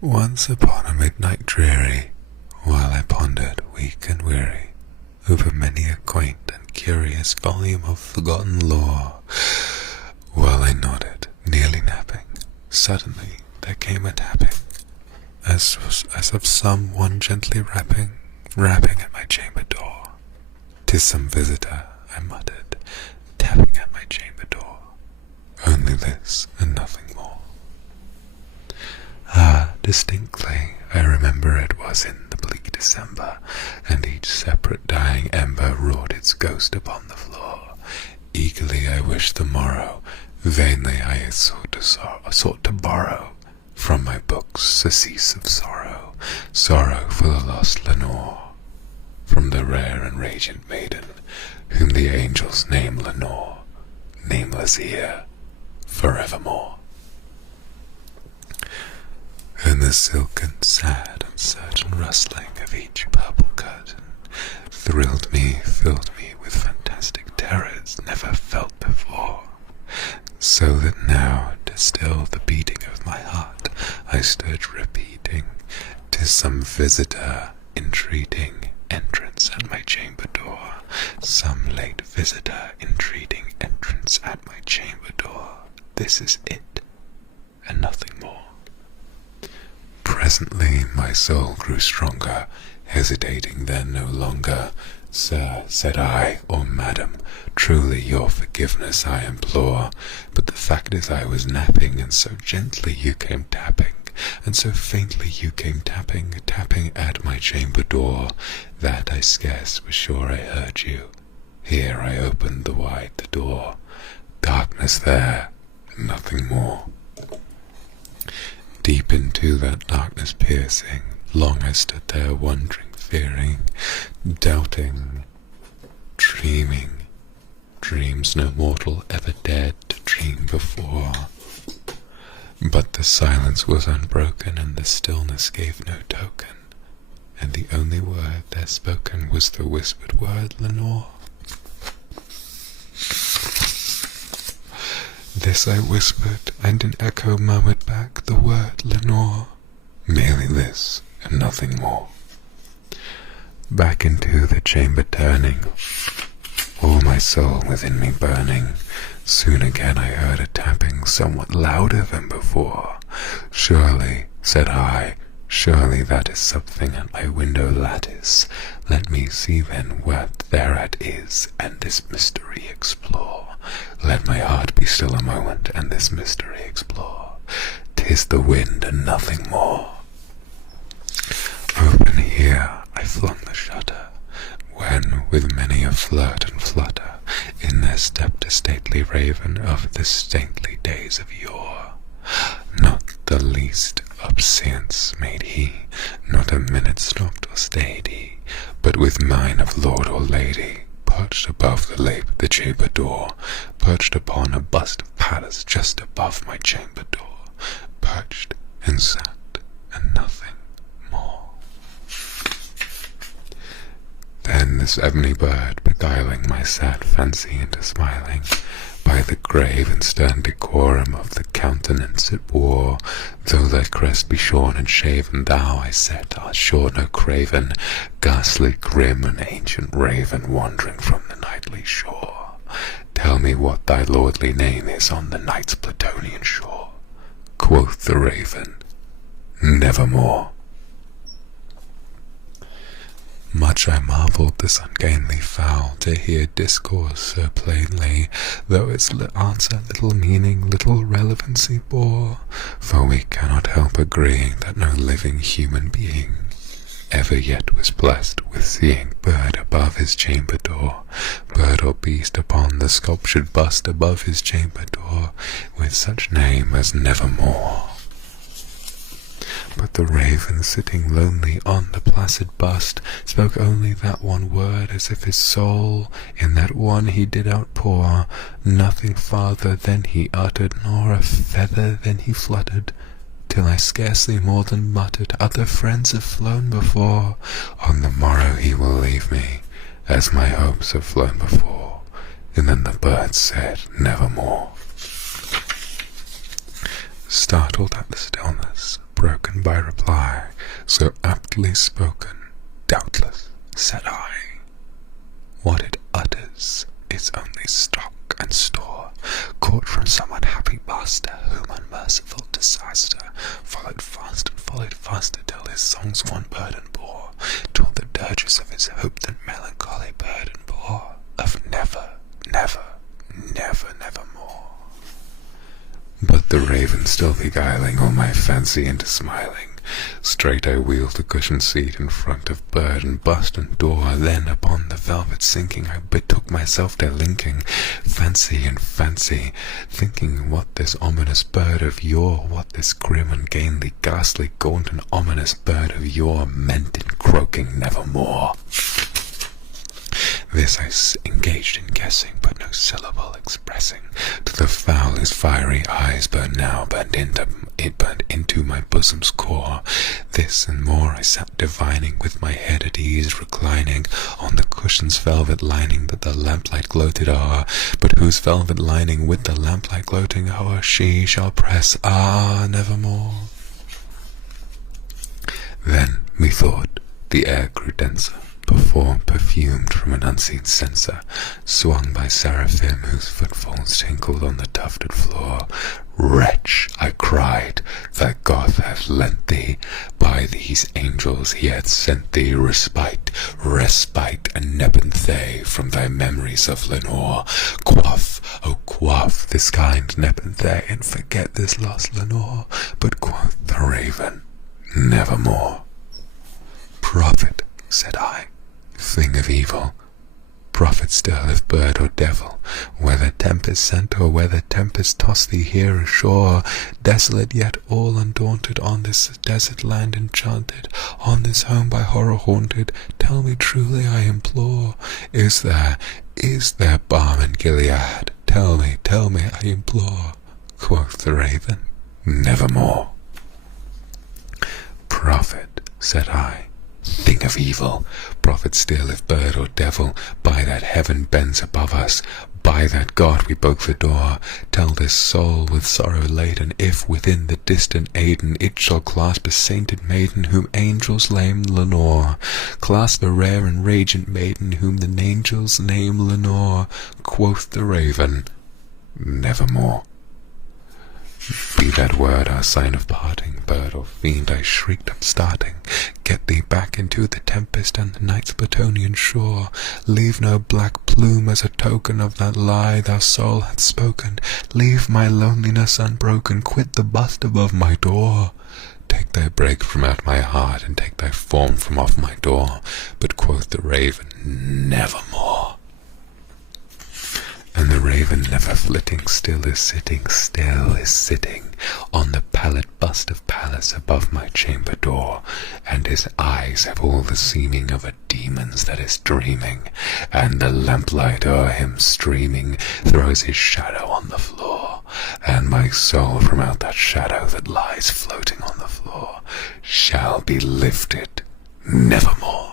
Once upon a midnight dreary, while I pondered, weak and weary, over many a quaint and curious volume of forgotten lore, while I nodded, nearly napping, suddenly there came a tapping, as of some one gently rapping at my chamber door. "'Tis some visitor," I muttered, tapping at my chamber door. Only this and nothing more. Distinctly, I remember it was in the bleak December, and each separate dying ember wrought its ghost upon the floor. Eagerly I wished the morrow, vainly I sought to borrow from my books surcease of sorrow, sorrow for the lost Lenore, from the rare and radiant maiden, whom the angels name Lenore, nameless here, forevermore. And the silken, sad, uncertain rustling of each purple curtain thrilled me, filled me with fantastic terrors never felt before, so that now, to still the beating of my heart, I stood repeating, "'Tis some visitor entreating entrance at my chamber door, some late visitor entreating entrance at my chamber door. This is it, and nothing more." Presently my soul grew stronger, hesitating then no longer. "Sir," said I, "or madam, truly your forgiveness I implore, but the fact is I was napping, and so gently you came tapping, and so faintly you came tapping at my chamber door, that I scarce was sure I heard you. Here I opened the door, darkness there, and nothing more." Deep into that darkness piercing, long I stood there wondering, fearing, doubting, dreaming, dreams no mortal ever dared to dream before. But the silence was unbroken, and the stillness gave no token, and the only word there spoken was the whispered word "Lenore." This I whispered, and an echo murmured back the word "Lenore." Merely this, and nothing more. Back into the chamber turning, all my soul within me burning, soon again I heard a tapping somewhat louder than before. "Surely," said I, "surely that is something at my window lattice. Let me see then what thereat is, and this mystery explore. Let my heart be still a moment, and this mystery explore. 'Tis the wind and nothing more." Open here I flung the shutter, when with many a flirt and flutter in there stepped a stately raven of the stately days of yore. Not the least obseance made he, not a minute stopped or stayed he, but with mine of lord or lady, perched above the chamber door, perched upon a bust of Pallas just above my chamber door, perched and sat, and nothing more. Then this ebony bird, beguiling my sad fancy into smiling, by the grave and stern decorum of the countenance it wore, though thy crest be shorn and shaven, thou, I said, art sure no craven, ghastly, grim, and ancient raven, wandering from the nightly shore. Tell me what thy lordly name is on the night's Plutonian shore. Quoth the raven, "Nevermore." Much I marvelled this ungainly fowl to hear discourse so plainly, though its answer little meaning, little relevancy bore, for we cannot help agreeing that no living human being ever yet was blessed with seeing bird above his chamber door, bird or beast upon the sculptured bust above his chamber door, with such name as Nevermore. But the raven, sitting lonely on the placid bust, spoke only that one word, as if his soul in that one he did outpour. Nothing farther than he uttered, nor a feather than he fluttered, till I scarcely more than muttered, "Other friends have flown before. On the morrow he will leave me, as my hopes have flown before." And then the bird said, "Nevermore." startled at the stillness, broken by reply, so aptly spoken, doubtless, said I. What it utters is only stock and store, caught from some unhappy master, whom unmerciful disaster followed faster, till his songs one burden bore, till the dirges of his hope that melancholy burden bore, of never, never, never, never more. But the raven still beguiling all my fancy into smiling, straight I wheeled the cushioned seat in front of bird and bust and door. Then upon the velvet sinking, I betook myself to linking fancy and fancy, thinking what this ominous bird of yore, what this grim and gainly, ghastly, gaunt and ominous bird of yore meant in croaking nevermore. This I engaged in guessing, but no syllable expressing, to the foul his fiery eyes burned now, burned into my bosom's core. This and more I sat divining, with my head at ease reclining on the cushion's velvet lining that the lamplight gloated o'er, but whose velvet lining with the lamplight gloating o'er she shall press, nevermore. Then, methought, the air grew denser, perfumed from an unseen censer, swung by seraphim whose footfalls tinkled on the tufted floor. Wretch, I cried, that God hath lent thee, by these angels he hath sent thee respite, and nepenthe from thy memories of Lenore. Quaff, oh quaff this kind nepenthe, and forget this lost Lenore. But quoth the raven, nevermore. Prophet, said I, thing of evil, prophet still if bird or devil, whether tempest sent or whether tempest tossed thee here ashore, desolate yet all undaunted, on this desert land enchanted, on this home by horror haunted, tell me truly I implore, is there balm in Gilead? Tell me, I implore. Quoth the raven, nevermore. Prophet, said I, thing of evil, prophet still if bird or devil, by that heaven bends above us, by that God we both adore, tell this soul with sorrow laden, if within the distant Aidenn it shall clasp a sainted maiden whom angels name Lenore, clasp a rare and radiant maiden whom the angels name Lenore. Quoth the raven, nevermore. Be that word our sign of parting, bird or fiend, I shrieked upstarting. Get thee back into the tempest and the night's Plutonian shore. Leave no black plume as a token of that lie thou soul hath spoken. Leave my loneliness unbroken, quit the bust above my door. Take thy break from out my heart, and take thy form from off my door. But quoth the raven, nevermore. And the raven, never flitting, still is sitting on the pallid bust of Pallas above my chamber door, and his eyes have all the seeming of a demon's that is dreaming, and the lamplight o'er him streaming throws his shadow on the floor, and my soul from out that shadow that lies floating on the floor shall be lifted nevermore.